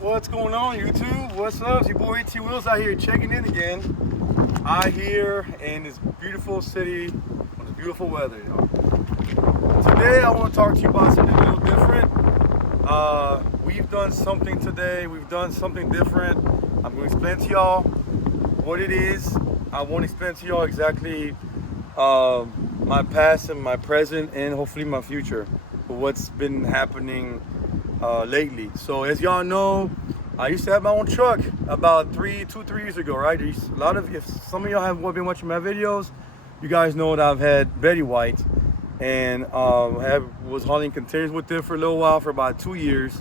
What's going on, YouTube? What's up? It's your boy T Wheels out here checking in again. Out here in this beautiful city with this beautiful weather, y'all. Today I want to talk to you about something a little different. We've done something today. We've done something different. I'm going to explain to y'all what it is. I won't explain to y'all exactly my past and my present and hopefully my future, but what's been happening lately. So as y'all know, I used to have my own truck about 3 years ago, right? If some of y'all have been watching my videos, you guys know that I've had Betty White, and was hauling containers with it for a little while, for about 2 years.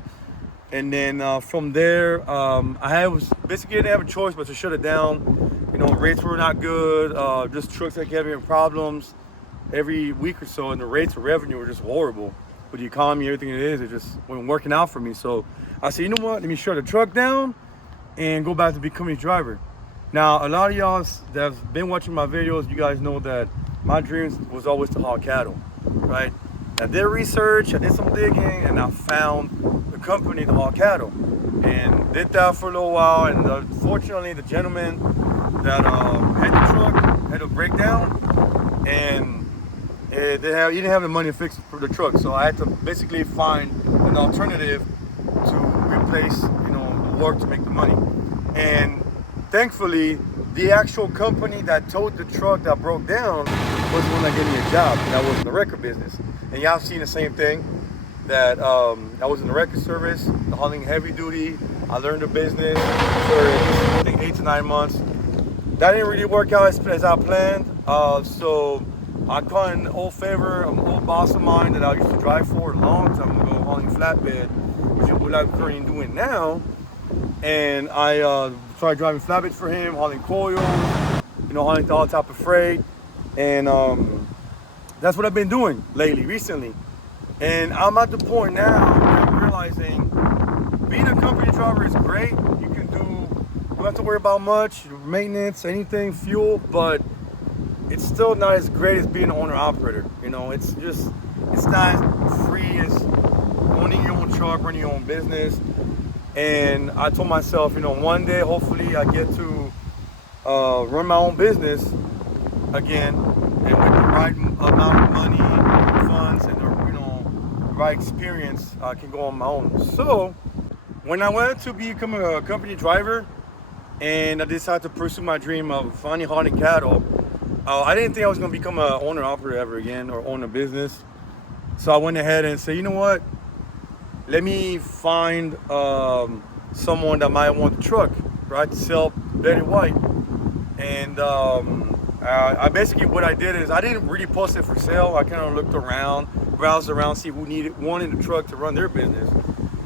And then from there, was basically didn't have a choice but to shut it down. You know, rates were not good. Just trucks that kept having problems every week or so, and the rates of revenue were just horrible. With the economy, everything it just wasn't working out for me. So I said, you know what? Let me shut the truck down and go back to becoming a driver. Now, a lot of y'all that have been watching my videos, you guys know that my dreams was always to haul cattle, right? I did research, I did some digging, and I found the company to haul cattle, and did that for a little while. And unfortunately, the gentleman that had the truck had a breakdown, and he didn't have the money to fix for the truck, so I had to basically find an alternative to replace, the work to make the money. And thankfully, the actual company that towed the truck that broke down was the one that gave me a job, and that was in the record business. And y'all seen the same thing, that I was in the record service, hauling heavy duty. I learned the business for I think 8 to 9 months. That didn't really work out as I planned, so I caught an old favor of an old boss of mine that I used to drive for a long time ago, hauling flatbed, which is what I'm currently doing now. And I started driving flatbed for him, hauling coils, hauling all type of freight. And that's what I've been doing recently. And I'm at the point now where I'm realizing being a company driver is great. You don't have to worry about much, maintenance, anything, fuel, but it's still not as great as being an owner-operator. It's not as free as owning your own truck, running your own business. And I told myself, one day, hopefully, I get to run my own business again, and with the right amount of money, funds, and the right experience, I can go on my own. So when I wanted to become a company driver, and I decided to pursue my dream of finally hauling cattle, I didn't think I was going to become an owner-operator ever again, or own a business. So I went ahead and said, you know what? Let me find someone that might want the truck, right, to sell Betty White. And I basically, what I did is I didn't really post it for sale. I kind of looked around, browsed around, see who wanted the truck to run their business.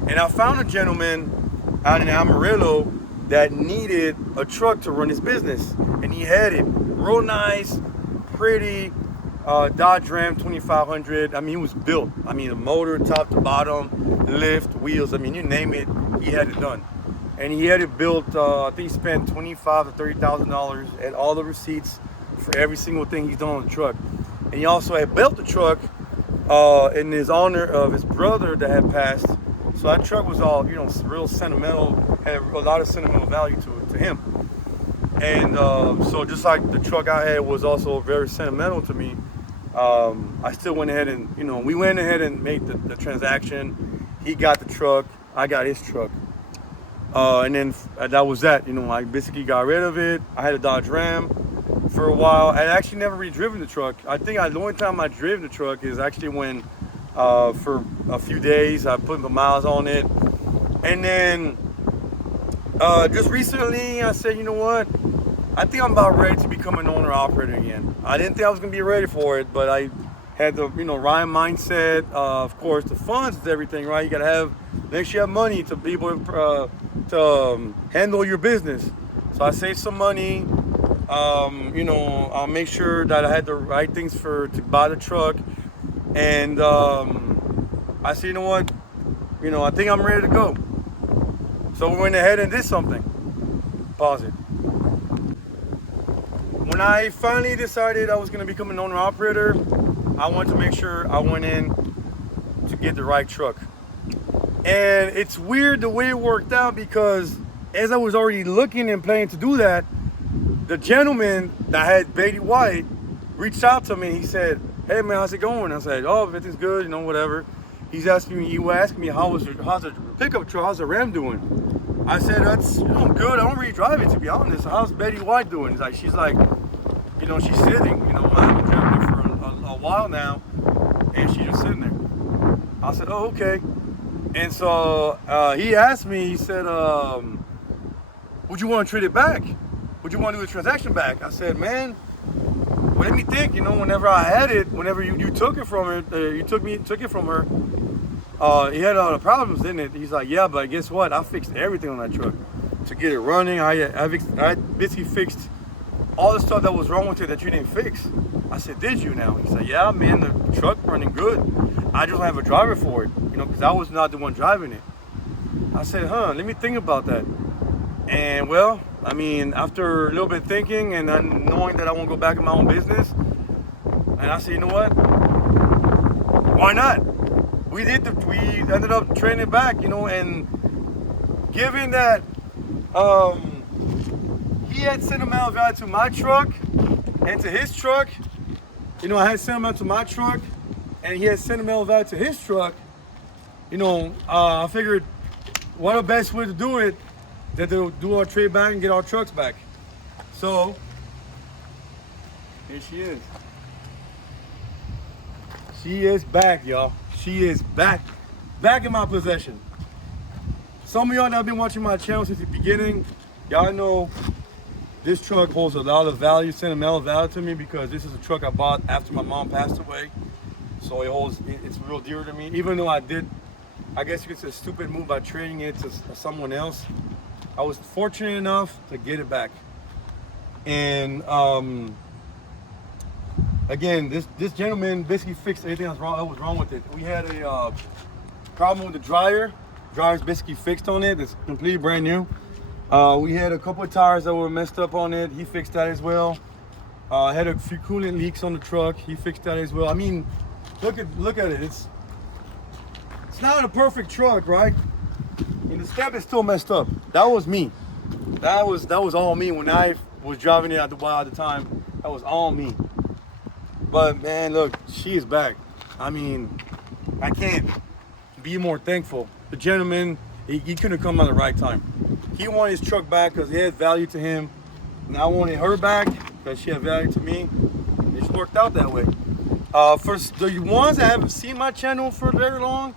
And I found a gentleman out in Amarillo that needed a truck to run his business. And he had it. Real nice, pretty Dodge Ram 2500. It was built. The motor, top to bottom, lift, wheels. You name it, he had it done. And he had it built. I think he spent $25,000 to $30,000 at all the receipts for every single thing he's done on the truck. And he also had built the truck in his honor of his brother that had passed. So that truck was all, real sentimental, had a lot of sentimental value to him. And so just like the truck I had was also very sentimental to me, I still went ahead and, we went ahead and made the transaction. He got the truck, I got his truck. And then that was that, I basically got rid of it. I had a Dodge Ram for a while. I actually never really driven the truck. I think the only time I driven the truck is actually when, for a few days, I put the miles on it. And then just recently I said, you know what? I think I'm about ready to become an owner-operator again. I didn't think I was going to be ready for it, but I had the right mindset. Of course, the funds is everything, right? You got to have, make sure you have money to be able to to handle your business. So I saved some money. I'll make sure that I had the right things to buy the truck. And I said, you know what? I think I'm ready to go. So we went ahead and did something. Pause it. When I finally decided I was going to become an owner operator, I wanted to make sure I went in to get the right truck. And it's weird the way it worked out, because as I was already looking and planning to do that, the gentleman that had Betty White reached out to me. He said, "Hey man, how's it going?" I said, "Oh, everything's good, whatever." He was asking me how's the pickup truck, how's the Ram doing? I said, "That's good. I don't really drive it, to be honest. How's Betty White doing?" She's like, she's sitting. I've been driving it for a while now, and she's just sitting there. I said, "Oh, okay." And so he asked me. He said, "Would you want to trade it back? Would you want to do the transaction back?" I said, "Man, well, let me think. Whenever I had it, whenever you took it from her, took it from her. He had a lot of problems, didn't it?" He's like, "Yeah, but guess what? I fixed everything on that truck to get it running. I basically fixed all the stuff that was wrong with it that you didn't fix." I said, "Did you now?" He said, "Yeah, man, the truck running good. I just don't have a driver for it, because I was not the one driving it." I said, "Let me think about that." And well, after a little bit thinking and then knowing that I want to go back in my own business, and I said, "You know what? Why not?" We ended up trading it back, and given that he had sentimental value to my truck and to his truck, I had sentimental to my truck and he had sentimental value to his truck, I figured what the best way to do it than to do our trade back and get our trucks back. So here she is. She is back, y'all. She is back in my possession. Some of y'all that have been watching my channel since the beginning, y'all know this truck holds a lot of value, sentimental value to me, because this is a truck I bought after my mom passed away. So it's real dear to me. Even though I guess you could say a stupid move by trading it to someone else, I was fortunate enough to get it back. And again, this gentleman basically fixed everything that was wrong with it. We had a problem with the dryer. Dryer's basically fixed on it. It's completely brand new. We had a couple of tires that were messed up on it. He fixed that as well. Had a few coolant leaks on the truck. He fixed that as well. Look at it. It's not a perfect truck, right? And the step is still messed up. That was me. That was all me when I was driving it at the time. That was all me. But man, look, she is back. I can't be more thankful. The gentleman, he couldn't have come at the right time. He wanted his truck back because it had value to him, and I wanted her back because she had value to me. It just worked out that way. For the ones that haven't seen my channel for very long,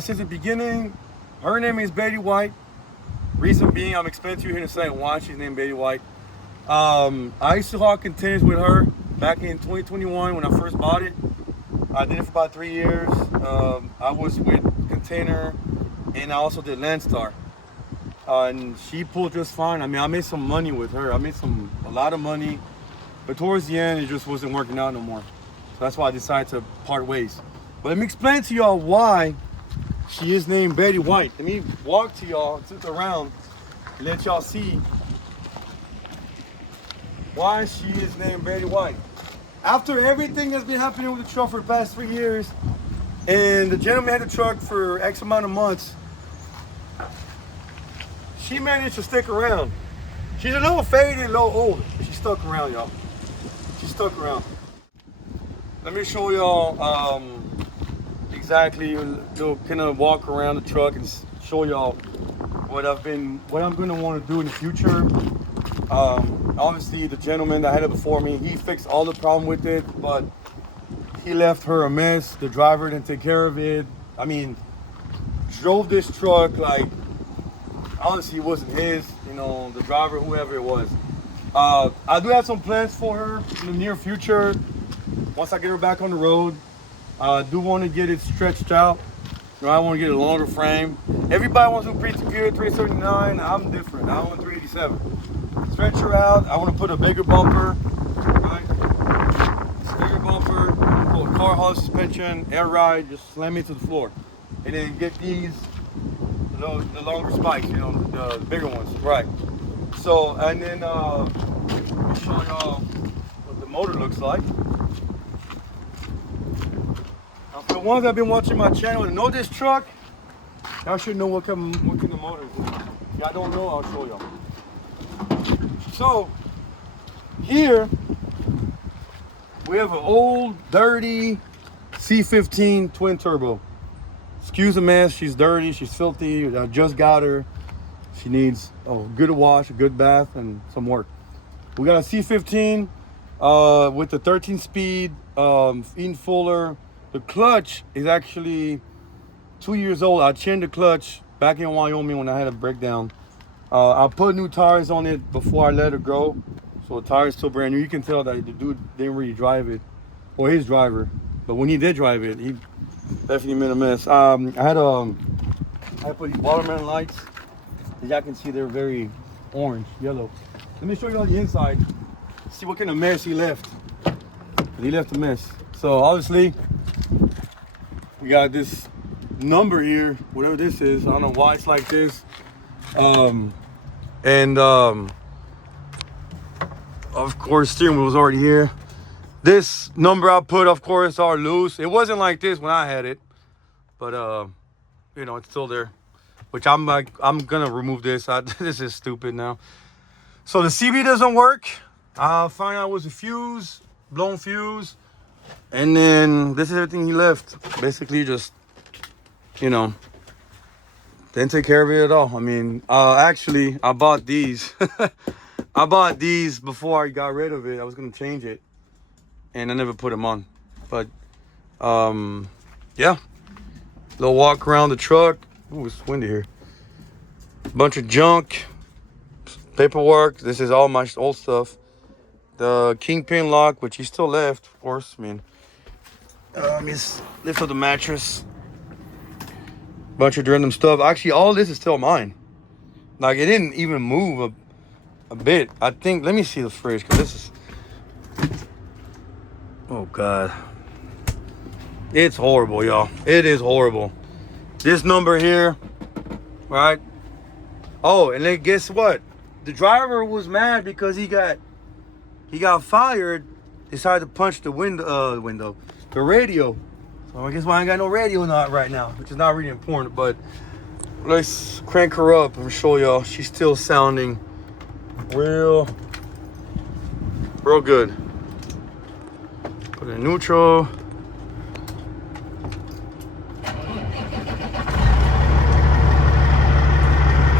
since the beginning, her name is Betty White. Reason being, I'm explaining to you here in a second why she's named Betty White. I used to haul containers with her back in 2021 when I first bought it. I did it for about 3 years. I was with Container, and I also did Landstar. And she pulled just fine. I made some money with her. I made a lot of money, but towards the end, it just wasn't working out no more. So that's why I decided to part ways. But let me explain to y'all why she is named Betty White. Let me walk to y'all, sit around, and let y'all see why she is named Betty White. After everything that's been happening with the truck for the past 3 years, and the gentleman had the truck for X amount of months, she managed to stick around. She's a little faded, a little old, but she stuck around, y'all. She stuck around. Let me show y'all exactly, kind of walk around the truck and show y'all what I'm gonna want to do in the future. Obviously, the gentleman that had it before me, he fixed all the problem with it, but he left her a mess. The driver didn't take care of it. Drove this truck like, honestly, it wasn't his, the driver, whoever it was. I do have some plans for her in the near future. Once I get her back on the road, I do want to get it stretched out. You know, I want to get a longer frame. Everybody wants to do pretty good 379. I'm different. I want 387. Stretch her out. I want to put a bigger bumper. Right? Bigger bumper. Pull a car Hall suspension, air ride, just slam it to the floor, and then get these. The longer spikes, you know, the bigger ones, right? So, and then let me show y'all what the motor looks like. Now, for the ones that have been watching my channel and know this truck, y'all should know what kind of motor it is. If y'all don't know, I'll show y'all. So, here we have an old, dirty C15 twin turbo. Excuse the mess, she's dirty, she's filthy. I just got her. She needs a good wash, a good bath, and some work. We got a C15 with the 13-speed, Eaton Fuller. The clutch is actually 2 years old. I changed the clutch back in Wyoming when I had a breakdown. I put new tires on it before I let it go. So the tire is still brand new. You can tell that the dude didn't really drive it, or his driver. But when he did drive it, he definitely made a mess. I put these watermelon lights. As y'all can see, they're very orange, yellow. Let me show you on the inside. See what kind of mess he left. He left a mess. So obviously, we got this number here, whatever this is. I don't know why it's like this. Of course, steering wheel was already here. This number I put, of course, are loose. It wasn't like this when I had it, but you know, it's still there. Which I'm gonna remove this. This is stupid now. So the CB doesn't work. I found out it was a fuse, blown fuse, and then this is everything he left. Basically, just, you know, didn't take care of it at all. I mean, actually, I bought these. I bought these before I got rid of it. I was gonna change it, and I never put them on. But yeah, little walk around the truck. Ooh, it's windy here. Bunch of junk, paperwork. This is all my old stuff. The kingpin lock, which he still left, of course. I mean, let me lift up the mattress. Bunch of random stuff. Actually, all this is still mine. Like, it didn't even move a bit. I think, let me see the fridge, because this is, oh God. It's horrible, y'all. It is horrible. This number here, right? Oh, and then guess what? The driver was mad because he got fired. Decided to punch the the radio. So I guess why I ain't got no radio not right now, which is not really important. But let's crank her up and show y'all. She's still sounding real good. Put it in neutral.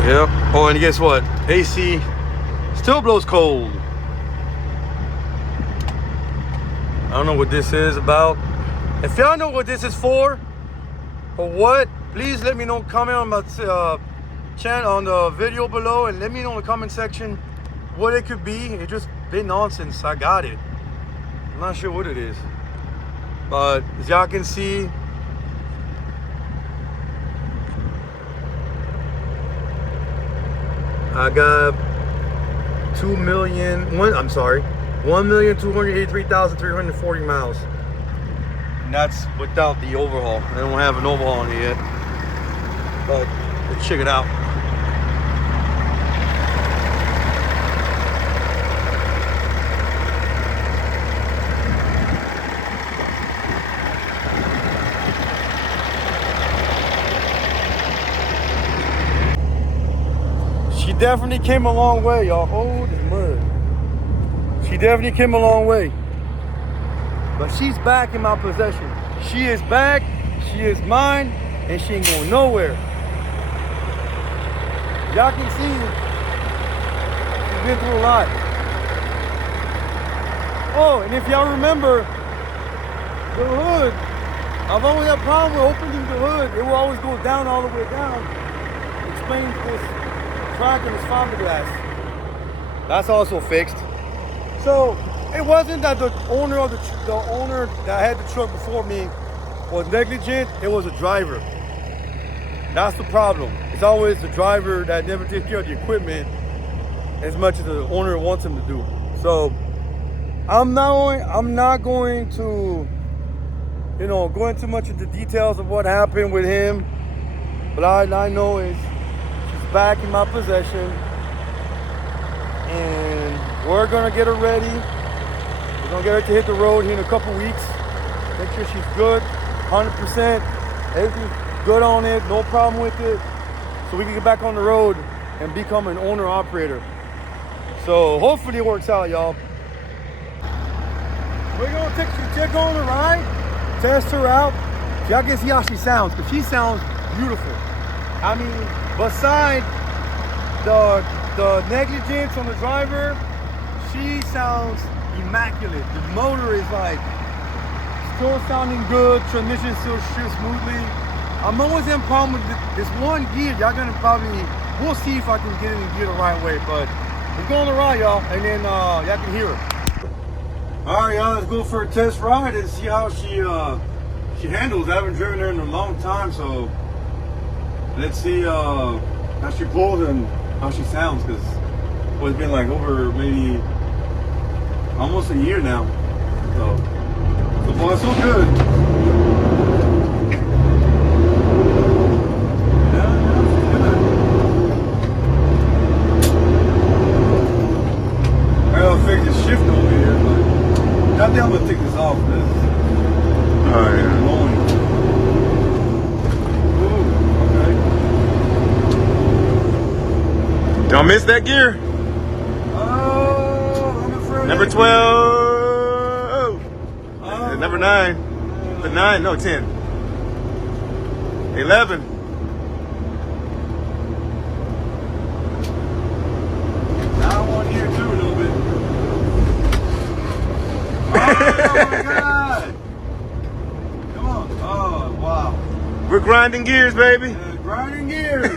Yep. Oh, and guess what? AC still blows cold. I don't know what this is about. If y'all know what this is for, or what, please let me know. Comment on my channel, on the video below, and let me know in the comment section what it could be. It just been nonsense. I got it. I'm not sure what it is, but as y'all can see, I got 1,283,340 miles. And that's without the overhaul. I don't have an overhaul on it yet. But let's check it out. She definitely came a long way, y'all. Oh, this mud. She definitely came a long way. But she's back in my possession. She is back, she is mine, and she ain't going nowhere. Y'all can see, she's been through a lot. Oh, and if y'all remember, the hood, I've always had a problem with opening the hood. It will always go down all the way down. Explains this crack in this fiberglass. That's also fixed. So it wasn't that the owner that had the truck before me was negligent. It was a driver. That's the problem. It's always the driver that never takes care of the equipment as much as the owner wants him to do. So I'm not going to, go into much of the details of what happened with him. But I know is she's back in my possession, and we're gonna get her ready. We're gonna get her to hit the road here in a couple weeks. Make sure she's good, 100%. Everything's good on it, no problem with it. So we can get back on the road and become an owner operator. So hopefully it works out, y'all. We're gonna take her on a ride, test her out. Y'all can see how she sounds, because she sounds beautiful. I mean, beside the negligence on the driver, she sounds immaculate. The motor is like still sounding good. Transmission still shifts smoothly. I'm always having a problem with this one gear. Y'all gonna we'll see if I can get it in gear the right way. But we're going to ride, y'all, and then y'all can hear her. All right, y'all, let's go for a test ride and see how she handles. I haven't driven her in a long time, so let's see how she pulls and how she sounds, because it's been like over maybe almost a year now. So far so good. Yeah, she's good. I gotta fix this shift over here, but I think I'm gonna take this off. This is annoying. Don't miss that gear. Oh, I'm afraid. Number 12. Number 9. The 9, no, 10. 11. Now one here too, a little bit. Oh my God! Come on. Oh, wow. We're grinding gears, baby. Grinding gears.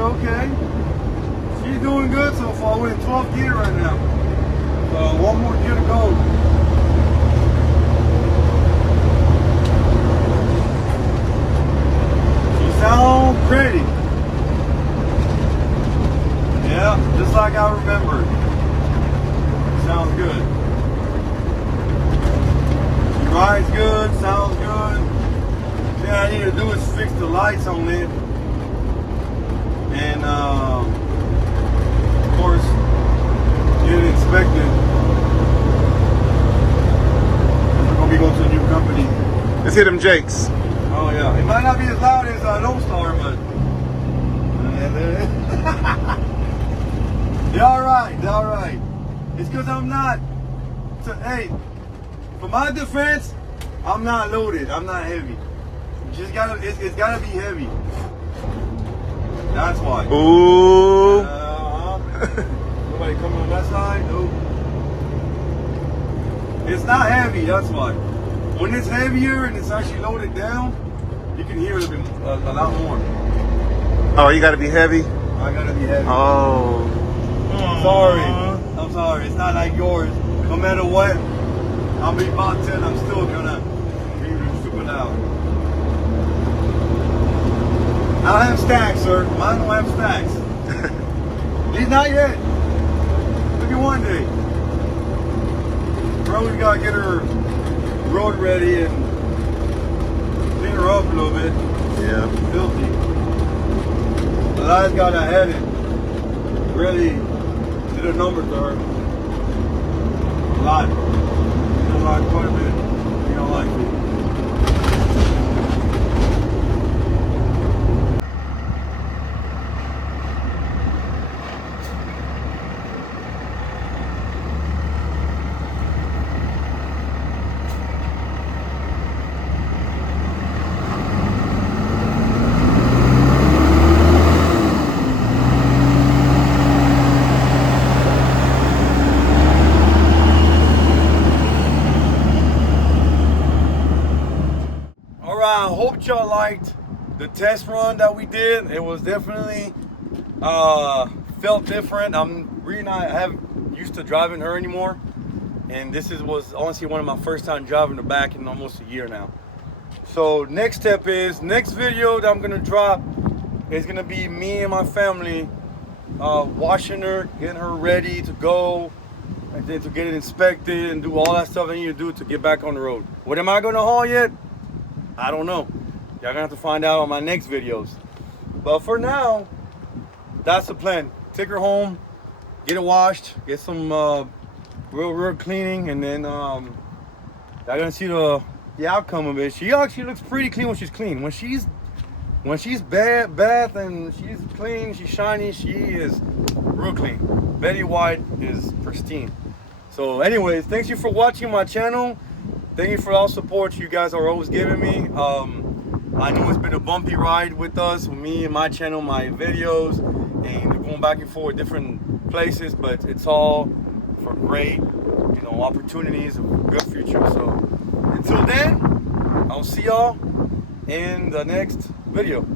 Okay. She's doing good so far. We're in 12th gear right now. So one more gear to go. She sounds pretty. Yeah, just like I remembered. Sounds good. She rides good, sounds good. Thing I need to do is fix the lights on it. And of course, get it inspected. We're gonna be going to a new company. Let's hit them Jakes. Oh yeah, it might not be as loud as Lone Star, but they're all right. It's because I'm not. Hey, for my defense, I'm not loaded. I'm not heavy. It's gotta be heavy. That's why. Ooh. Nobody coming on that side? Nope. It's not heavy, that's why. When it's heavier and it's actually loaded down, you can hear it a lot more. Oh, you gotta be heavy? I gotta be heavy. Oh. I'm sorry. It's not like yours. No matter what, I'll be about 10, I'm still gonna be super loud. I don't have stacks, sir. Mine don't have stacks. He's not yet. Maybe one day. Bro, we gotta get her road ready and clean her up a little bit. Yeah. Filthy. But I just gotta head it. Really did a number to her. A lot. You know, like quite a bit. You don't like me. I hope y'all liked the test run that we did. It was definitely felt different. I'm really not used to driving her anymore. and this was honestly one of my first time driving her back in almost a year now. So next step is, next video that I'm gonna drop is gonna be me and my family washing her, getting her ready to go, and then to get it inspected and do all that stuff I need to do to get back on the road. What am I gonna haul yet? I don't know. Y'all gonna have to find out on my next videos. But for now, that's the plan. Take her home, get it washed, get some real cleaning, and then y'all gonna see the outcome of it. She actually looks pretty clean when she's clean. When she's bath and she's clean, she's shiny, she is real clean. Betty White is pristine. So anyways, thank you for watching my channel. Thank you for all the support you guys are always giving me. I know it's been a bumpy ride with us, with me and my channel, my videos, and going back and forth different places, but it's all for great, opportunities, a good future. So until then, I'll see y'all in the next video.